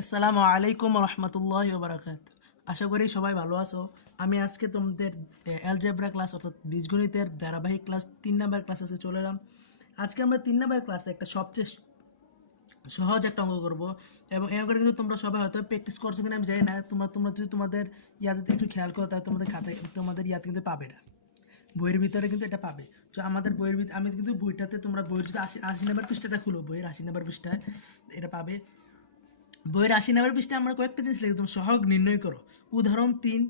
আসসালামু আলাইকুম রহমতুল্লাহ বারাকাত আশা করি সবাই ভালো আছো। আমি আজকে তোমাদের অ্যালজেব্রা ক্লাস অর্থাৎ বীজগণিতের ধারাবাহিক ক্লাস তিন নাম্বার ক্লাসে চলে এলাম। আজকে আমরা তিন নাম্বার ক্লাসে একটা সবচেয়ে সহজ একটা অঙ্ক করব এবং এই অঙ্কটা কিন্তু তোমরা সবাই হয়তো প্র্যাকটিস করছ কিনা আমি জানি না। তোমরা তোমরা যদি তোমাদের ইয়াতে একটু খেয়াল করো, তাহলে তোমাদের খাতায় তোমাদের ইয়াতে কিন্তু পাবে না। বইয়ের ভিতরে কিন্তু এটা পাবে। তো আমাদের বইয়ের ভিতরে আমি কিন্তু বইটাতে তোমরা বইয়ের যদি আশি আশি নাম্বার পৃষ্ঠাটা খুলো, বইয়ের আশি নাম্বার পৃষ্ঠায় এটা পাবে। বইয়ের আশি নাম্বার পৃষ্ঠে আমরা কয়েকটা জিনিস লিখে সহগ, নির্ণয় করো। উদাহরণ তিন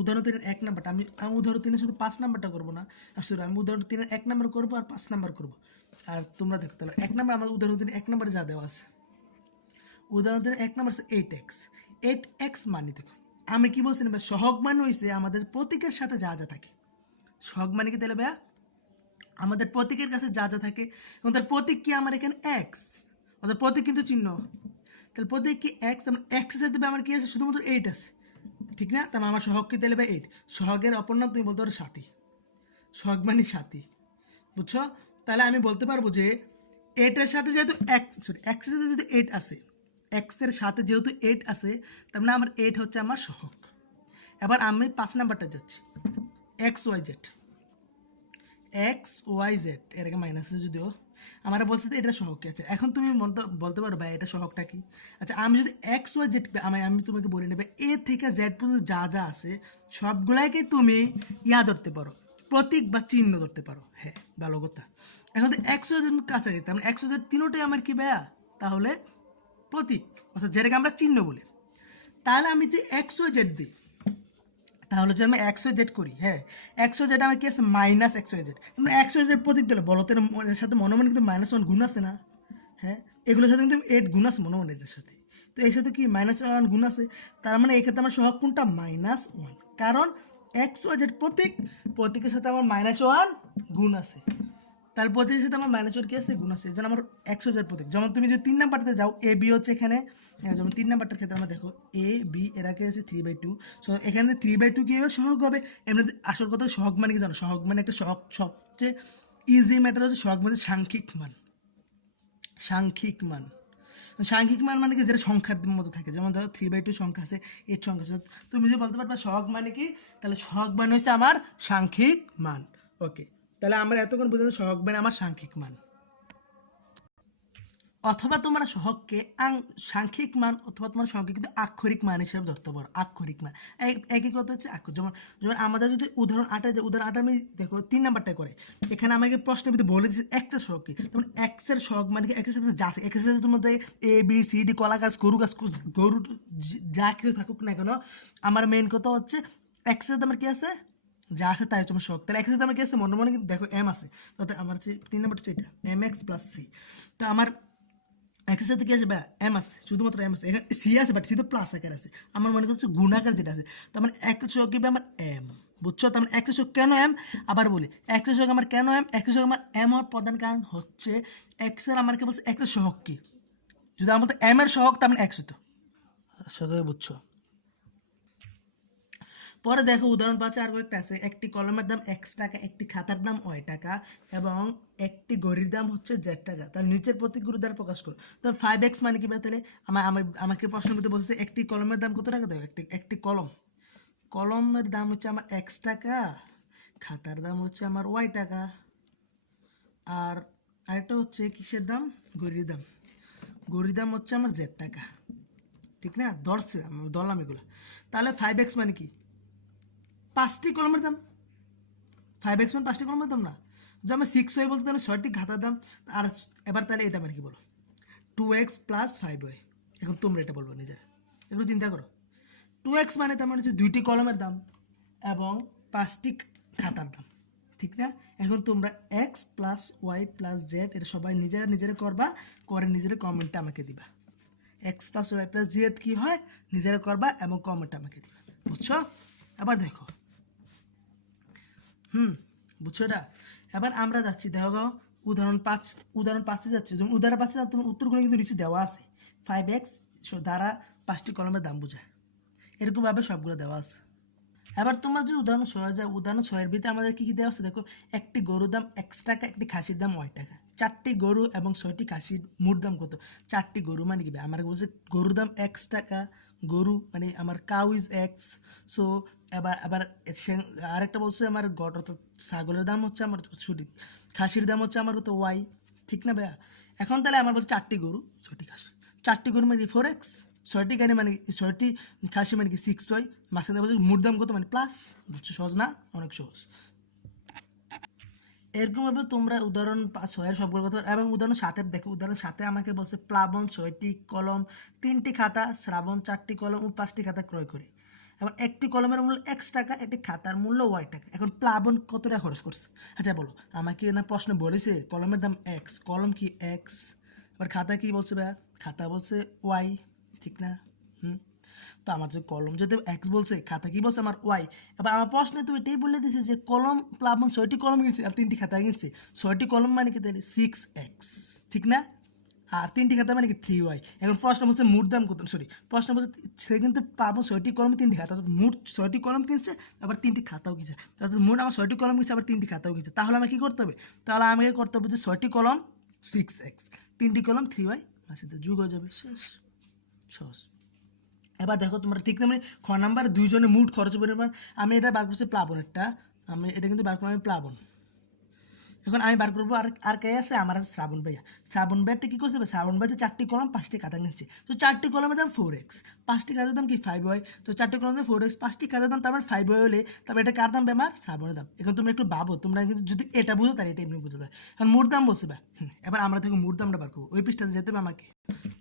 উদাহরণ তিনের এক নাম্বারটা আমি আমি উদাহরণ তিনে শুধু পাঁচ নাম্বারটা করব না। আসলে আমি উদাহরণ তিনের এক নাম্বার করব আর পাঁচ নাম্বার করব। আর তোমরা দেখো, তাহলে এক নাম্বার আমার উদাহরণ তিনের এক নাম্বারে যা দেওয়া আছে। উদাহরণ তিনের এক নাম্বার আছে এইট এক্স এইট এক্স মানে দেখো, আমি কি বলছি না সহগ মানে হয়েছে আমাদের প্রতীকের সাথে যা যা থাকে। সহগ মানে কি তাহলে ভাইয়া? আমাদের প্রতীকের কাছে যা যা থাকে। এবং তার প্রতীক কি আমার এখানে এক্স অর্থাৎ প্রতীক কিন্তু চিহ্ন। তাহলে প্রতীক কি এক্স তার এক্সের সাথে আমার কি আছে? শুধুমাত্র এইট আছে। ঠিক না? তার মানে আমার সহগ তাহলে এইট সহগের অপর নাম তুমি বলতে পারো সাথী সহগ মানে সাথী বুঝছ? তাহলে আমি বলতে পারব যে এইটের সাথে যেহেতু এক্স সরি এক্সের সাথে যদি এইট আছে এক্সের সাথে যেহেতু এইট আছে, তার মানে আমার এইট হচ্ছে আমার সহগ। এবার আমি পাঁচ নাম্বারটা যাচ্ছি। X Y Z X Y Z এর আগে মাইনাস যদিও। আমার বলছে যে এটা সহগ কি? আছে এখন তুমি বলতে পারো, ভাই, এটা সহগটা কি? আচ্ছা আমি যদি এক্স ওয়াই জেড আমি আমি তোমাকে বলে নেবে এ থেকে জেড পর্যন্ত যা যা আছে সবগুলাকে তুমি ইয়া ধরতে পারো, প্রতীক বা চিহ্ন ধরতে পারো। হ্যাঁ ভালো কথা। এখন তো একশো জন কাছাকাছি তার মানে একশো জন তিনোটাই আমার কি, ভাইয়া? তাহলে প্রতীক, অর্থাৎ যেটাকে আমরা চিহ্ন বলি। তাহলে আমি যদি একশো জেড দিই তাহলে যদি আমি একশো জেড করি হ্যাঁ একশো জেড আমার কি আছে? মাইনাস একশো জেড তোমরা একশো জেড প্রতীক দিলে বলো তো এর ম- এর সাথে মনে মনে কিন্তু মাইনাস ওয়ান গুণ আছে না হ্যাঁ? এগুলোর সাথে কিন্তু এইট গুণ আছে মনে মনে এটার সাথে। তো এর সাথে কি মাইনাস ওয়ান গুণ আছে? তার মানে এক্ষেত্রে আমার সহগ কোনটা? মাইনাস ওয়ান কারণ একশো জেড প্রতীক, প্রতীকের সাথে আমার মাইনাস ওয়ান গুণ আছে। তার প্রতীকের সাথে আমার মাইনাস ওয়ান কি আছে গুণ আছে জন্য আমার একশো হাজার প্রতীক। যেমন তুমি যদি তিন নাম্বারটাতে যাও এ বি হচ্ছে এখানে হ্যাঁ, যেমন তিন নাম্বারটার ক্ষেত্রে আমরা দেখো এ বি এর আগে আছে? থ্রি বাই টু সো এখানে থ্রি বাই টু কী হবে? সহগ হবে। এমনিতে আসল কথা সহগ মানে কি জানো? সহগ মানে একটা সহগ সবচেয়ে ইজি ম্যাটার হচ্ছে সহগ মানে সাংখ্যিক মান। সাংখ্যিক মান। সাংখ্যিক মান মানে কি? যেটা সংখ্যার মতো থাকে। যেমন ধরো থ্রি বাই টু সংখ্যা আছে এর সংখ্যা আছে। তুমি যদি বলতে পারবা সহগ মানে কি? তাহলে সহগ মানে হচ্ছে আমার সাংখ্যিক মান। ওকে তাহলে আমরা এতক্ষণ বুঝলাম সহগ মানে আমার সাংখ্যিক মান। অথবা তোমরা সহগকে আং, সাংখ্যিক মান অথবা তোমার সহগকে কিন্তু আক্ষরিক মান হিসেবে ধরতে পারো, আক্ষরিক মান। এক- একই কথা হচ্ছে আক্ষর যেমন যেমন আমাদের যদি উদাহরণ আটা যে উদাহরণ আটা আমি দেখো, তিন নাম্বারটা করে। এখানে আমাকে প্রশ্ন ভিতরে বলে দিচ্ছে এক্সের সহগ কি তেমন এক্সের সহগ মানে কি? সাথে যা এক্সের সাথে তোমার এ বি সি ডি কলা গাছ, গরু গাছ, গরু যা কিছু থাকুক না কেন, আমার মেইন কথা হচ্ছে এক্সের সাথে আমার কি আছে? যা আছে তাই আমার শখ। তাহলে এক্সের আমার কি আছে? মনে মনে কিন্তু দেখো এম আছে। তাতে আমার হচ্ছে তিন নাম্বারটা হচ্ছে এটা। এম এক্স প্লাস সি তো আমার এক্সের সাথে কি আছে? বা এম আছে। শুধুমাত্র এম আছে। সি আছে বাট সি তো প্লাস আকার আছে। আমার মনে করছে গুণাকার যেটা আছে। তার মানে একটা চোখ কি? আমার এম বুঝছ? তার মানে একটা চোখ কেন এম আবার বলি, একটা চোখ আমার কেন এম একটা চোখ আমার এম হওয়ার প্রধান কারণ হচ্ছে এক্সের আমার কি বলছে? একটা সহক কি? যদি আমার তো এম এর সহক তার মানে একশো তো। বুঝছ। পরে দেখো উদাহরণ পাচ্ছে আর কয়েকটা আছে। একটি কলমের দাম এক্স টাকা, একটি খাতার দাম ওয়াই টাকা এবং একটি ঘড়ির দাম হচ্ছে জেড টাকা। তার নিচের প্রতীকগুলো দ্বারা প্রকাশ করো। তো ফাইভ এক্স মানে কি তাহলে? আমার আমাকে প্রশ্ন মধ্যে বলছে, একটি কলমের দাম কত টাকা দেবে একটি একটি কলম। কলমের দাম হচ্ছে আমার এক্স টাকা, খাতার দাম হচ্ছে আমার ওয়াই টাকা। আর আরেকটা হচ্ছে কিসের দাম? ঘড়ির দাম। ঘড়ির দাম হচ্ছে আমার জেড টাকা। ঠিক না? ধরছে আমি এগুলো। তাহলে ফাইভ এক্স মানে কি? পাঁচটি কলমের দাম। ফাইভ এক্স মানে পাঁচটি কলমের দাম না। যদি আমি সিক্স ওয়াই বলতে, তাহলে ছয়টি খাতার দাম। আর এবার তাহলে এটা মানে কি বলো? Two X plus five Y এখন তোমরা এটা বলব নিজের। একটু চিন্তা করো। টু এক্স মানে তার মানে হচ্ছে দুইটি কলমের দাম এবং পাঁচটি খাতার দাম। ঠিক না? এখন তোমরা X plus Y plus Z এটা সবাই নিজেরা নিজেরা করবা, করে নিজেরা কমেন্টটা আমাকে দিবা। X plus Y plus Z কী হয়? নিজেরা করবা এবং কমেন্ট আমাকে দিবা। বুঝছ? আবার দেখো। হুম বুঝছ এটা এবার আমরা যাচ্ছি, দেখো উদাহরণ পাঁচ, উদাহরণ পাঁচে যাচ্ছে। যেমন উদাহরণ পাঁচে তোমার উত্তরগুলো কিন্তু নিচে দেওয়া আছে। ফাইভ এক্স দ্বারা পাঁচটি কলমের দাম বোঝায় এরকমভাবে সবগুলো দেওয়া আছে। এবার তোমার যদি উদাহরণ ছয় যায় উদাহরণ ছয়ের ভিতরে আমাদের কী কী দেওয়া আছে? দেখো, একটি গরুর দাম এক্স টাকা, একটি খাসির দাম ওয়াই টাকা। চারটি গরু এবং ছয়টি খাসির মোট দাম কত? চারটি গরু মানে কি আমার বলছে গরুর দাম এক্স টাকা, গরু মানে আমার কাউ ইজ এক্স সো এবার আবার আরেকটা বলছে আমার গট অর্থাৎ ছাগলের দাম হচ্ছে আমার ছুটি খাসির দাম হচ্ছে আমার কত ওয়াই, ঠিক না ভাইয়া? এখন তাহলে আমার বলছে চারটি গরু, ছয়টি খাসি। চারটি গরু মানে ফোর এক্স ছয়টি গাড়ি মানে ছয়টি খাসি মানে কি সিক্স ওয়াই? মাঝখানে বলছে মোট দাম কত মানে প্লাস বুঝছ, সহজ না? অনেক সহজ। এরকমভাবে তোমরা উদাহরণ ছয়ের সবগুলো কথা। এবং উদাহরণ সাথে, দেখো, উদাহরণ সাথে আমাকে বলছে প্লাবন, ছয়টি কলম, তিনটি খাতা, শ্রাবণ, চারটি কলম ও পাঁচটি খাতা ক্রয় করি। এবং একটি কলমের মূল্য এক্স টাকা, একটি খাতার মূল্য ওয়াই টাকা। এখন প্লাবন কত টাকা খরচ করছে? আচ্ছা বলো। আমাকে না প্রশ্ন বলেছে, কলমের দাম এক্স কলম কি এক্স এবার খাতা কি বলছে ভাইয়া? খাতা বলছে ওয়াই ঠিক না? হুম? তো আমার যে কলম যদি এক্স বলছে, খাতা কি বলছে আমার ওয়াই এবার আমার প্রশ্নে তো এটাই বলে দিছে যে কলম প্লাবন ছয়টি কলম কিনছে আর তিনটি খাতা কিনছে ছয়টি কলম মানে কি তাহলে? সিক্স এক্স ঠিক না? আর তিনটি খাতা মানে কি থ্রি ওয়াই এখন ফার্স্ট প্রশ্ন হচ্ছে মুঠ দাম কত? সরি ফার্স্ট প্রশ্ন হচ্ছে সে কিন্তু পাবো ছয়টি কলম তিনটি খাতা। অর্থাৎ মুঠ ছয়টি কলম কিনছে, আবার তিনটি খাতাও কিনছে। অর্থাৎ মুঠ আমার ছয়টি কলম কিনছে, আবার তিনটি খাতাও কিনছে। তাহলে আমাকে কী করতে হবে? তাহলে আমাকে করতে হবে যে ছয়টি কলম সিক্স এক্স তিনটি কলম থ্রি ওয়াই মাসে যুগ হয়ে যাবে। শেষ। সহজ। এবার দেখো তোমরা ঠিক তেমনি খ নাম্বার দুইজনে মুঠ খরচ পরিমাণ, আমি এটা বার করছি প্লাবনেরটা। আমি, এটা কিন্তু বার করলাম আমি প্লাবন। এখন আমি বার করব আর আর কে আছে? আমার আছে শ্রাবণ ভাইয়া। শ্রাবণ ভাইয়ারটা কী করছে? শ্রাবণ ভাইয়া চারটি কলম, পাঁচটি খাতা নিচ্ছে তো চারটি কলমের দাম ফোর এক্স পাঁচটি খাতার দাম কি ফাইভ ওয়াই তো চারটি কলমের দাম ফোর এক্স পাঁচটি খাতার দাম তারপর ফাইভ ওয়াই হলে তারপর এটা কার দাম বেমার শ্রাবণের দাম। এখন তুমি একটু ভাবো, তোমরা কিন্তু যদি এটা বুঝো তাহলে এটা এমনি বুঝো যায় এখন মোট দাম বলছে বা এবার আমরা থেকে মোট দামটা বার করব। ওই পৃষ্ঠাতে যেতে হবে আমাকে।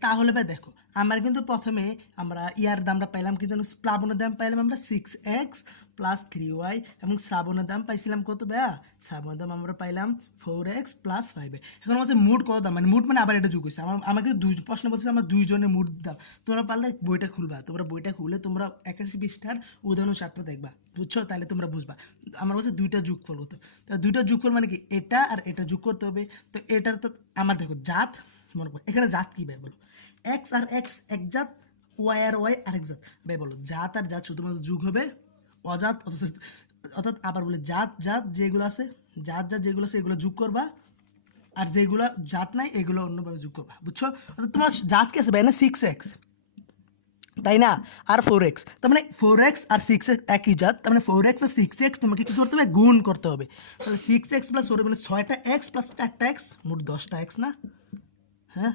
তাহলে ভাই দেখো, আমরা কিন্তু প্রথমে আমরা ইয়ার দামটা পাইলাম কিন্তু প্লাবনের দাম পাইলাম আমরা six X plus three Y এবং শ্রাবণের দাম পাইছিলাম কত ভাইয়া? শ্রাবণের দাম আমরা পাইলাম ফোর এক্স প্লাস ফাইভ এখন হচ্ছে মুড কত দাম? মানে মুড মানে আবার এটা যোগ হয়েছে। আমার আমাকে দুই প্রশ্ন বলছে আমার দুইজনের মুড দাম। তোমরা পারলে বইটা খুলবা। তোমরা বইটা খুলে তোমরা একাশি পৃষ্ঠার উদাহরণ সাতটা দেখবা। বুঝছ? তাহলে তোমরা বুঝবা। আমার বলছে দুইটা যোগ ফল হতো তা দুইটা যোগ ফল মানে কি? এটা আর এটা যোগ করতে হবে। তো এটার তো আমার দেখো জাত মনে করো এখানে জাত কী ভাই বলো? এক্স আর এক্স এক জাত ওয়াই আর ওয়াই আরেক জাত। ভাই বলো, জাত আর জাত শুধুমাত্র যুগ হবে, অজাত অর্থাৎ আবার বলে জাত জাত যেগুলো আছে, জাত জাত যেগুলো আছে, এগুলো যোগ করবা। আর যেগুলো জাত নাই, এগুলো অন্যভাবে যোগ করবা, বুঝছ? অর্থাৎ তোমার জাত কি আছে? ভাই না সিক্স এক্স তাই না? আর ফোর এক্স তার মানে ফোর এক্স আর সিক্স এক্স একই জাত, তার মানে ফোর এক্স আর সিক্স এক্স তোমাকে কী করতে হবে? গুণ করতে হবে। তাহলে সিক্স এক্স প্লাস ফোর মানে ছয়টা এক্স প্লাস চারটা এক্স মোট দশটা এক্স না? হ্যাঁ?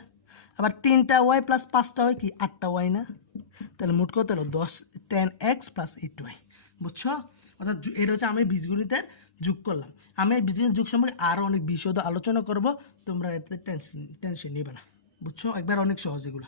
আবার তিনটা ওয়াই প্লাস পাঁচটা ওয়াই কি? আটটা ওয়াই না? তাহলে মোট কত হলো? দশ ten X plus eight Y বুঝছ? অর্থাৎ এটা হচ্ছে আমি বীজগণিতের যোগ করলাম। আমি এই বীজগণিত যুগ সম্পর্কে আরও অনেক বিশদ আলোচনা করব, তোমরা এতে টেনশন টেনশন নেবে না, বুঝছ? একবার অনেক সহজ এগুলো।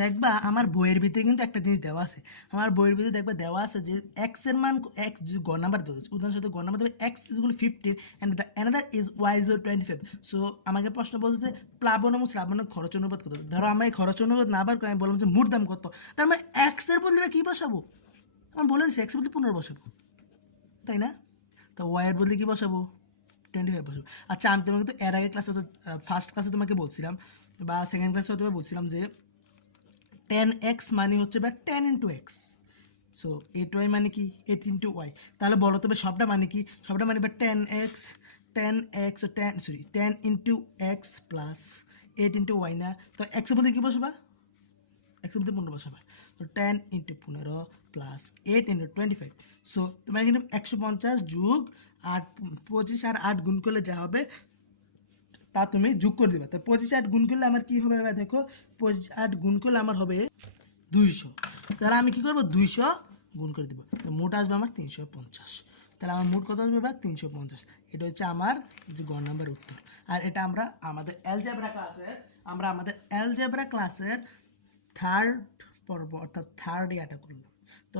দেখবা আমার বইয়ের ভিতরে কিন্তু একটা জিনিস দেওয়া আছে। আমার বইয়ের ভিতরে দেখবা দেওয়া আছে যে এক্সের মান এক্স গ নাম্বার দেওয়া আছে, উদাহরণস্বরূপ গ নাম্বার দেবে X ইজগুলো fifteen and the another is Y is twenty five so আমাকে প্রশ্ন বলছে যে প্লাবন এবং শ্রাবণের খরচ অনুপাত কত? ধরো আমার এই খরচ অনুপাত না বার করে আমি বললাম যে মোট দাম কত? তার মানে এক্সের বদলে কী বসাবো? আমি বলে দিচ্ছি এক্স বদলে পনেরো বসাবো। তাই না? তো ওয়াইয়ের বদলে কী বসাবো? টোয়েন্টি ফাইভ বসাবো। আচ্ছা আমি তোমাকে তো এর আগে ক্লাসে তো ফার্স্ট ক্লাসে তোমাকে বলছিলাম বা সেকেন্ড ক্লাসে হয়তো বলছিলাম যে টেন এক্স মানে হচ্ছে বা ten into X so eight Y মানে কি? এইট ইন্টু ওয়াই তাহলে বলো তবে সবটা মানে কি? সবটা মানে বা ten X ten X ten sorry ten into X plus eight into Y না। তো এক্সের বলতে কী বসবা? একশো মধ্যে পনেরো বসাবা। তো টেন ইন্টু পনেরো plus eight into twenty five so তোমার কিন্তু একশো পঞ্চাশ যুগ আট, পঁচিশ আর আট গুণ করলে যা হবে তা তুমি যোগ করে দিবা। তো পঁচিশ আট গুণ করলে আমার কি হবে এবার দেখো, পঁচিশ আট গুণ করলে আমার হবে দুইশো। তাহলে আমি কি করব? দুইশো গুণ করে দিব। মোট আসবে আমার তিনশো পঞ্চাশ। তাহলে আমার মোট কত আসবে এবার তিনশো পঞ্চাশ। এটা হচ্ছে আমার যে গ নাম্বার উত্তর। আর এটা আমরা আমাদের অ্যালজেব্রা ক্লাসের আমরা আমাদের অ্যালজেব্রা ক্লাসের থার্ড পর্ব, অর্থাৎ থার্ড ইয়াটা করলাম। তো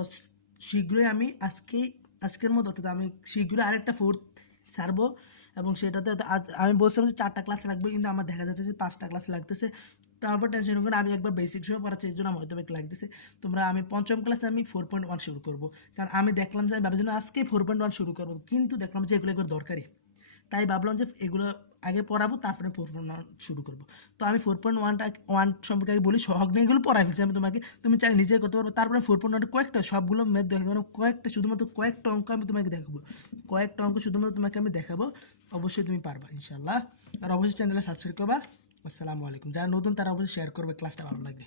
শীঘ্রই আমি আজকে, আজকের মতো, অর্থাৎ আমি শীঘ্রই আরেকটা ফোর্থ ছাড়বো। এবং সেটাতে আমি বলছিলাম যে চারটা ক্লাস লাগবে, কিন্তু আমার দেখা যাচ্ছে যে পাঁচটা ক্লাস লাগতেছে। তারপর টেনশন করে আমি একবার বেসিক শো পড়াচ্ছি, এই জন্য আমার হয়তো একটু লাগতেছে। তোমরা আমি পঞ্চম ক্লাসে আমি ফোর পয়েন্ট ওয়ান শুরু করব। কারণ আমি দেখলাম যে আমি ভাবছিলাম আজকে ফোর পয়েন্ট ওয়ান শুরু করব, কিন্তু দেখলাম যে এগুলো একবার দরকারি। তাই ভাবলাম যে এগুলো আগে পড়াবো, তারপরে ফোর পয়েন্ট ওয়ান শুরু করব। তো আমি ফোর পয়েন্ট ওয়ানটা ওয়ান সম্পর্কে আগে বলি এগুলো পড়াই ফেলছি। আমি তোমাকে, তুমি চাই নিজে করতে পারব তারপরে ফোর পয়েন্ট ওয়ান কয়েকটা, সবগুলো ম্যাথ দেখাবো মানে কয়েকটা, শুধুমাত্র কয়েকটা অঙ্ক আমি তোমাকে দেখাবো। কয়েকটা অঙ্ক শুধুমাত্র তোমাকে আমি দেখাবো। অবশ্যই তুমি পারবা ইনশাল্লাহ আর অবশ্যই চ্যানেলে সাবস্ক্রাইব করবা। আসসালামু আলাইকুম। যারা নতুন, তারা অবশ্যই শেয়ার করবে। ক্লাসটা ভালো লাগবে।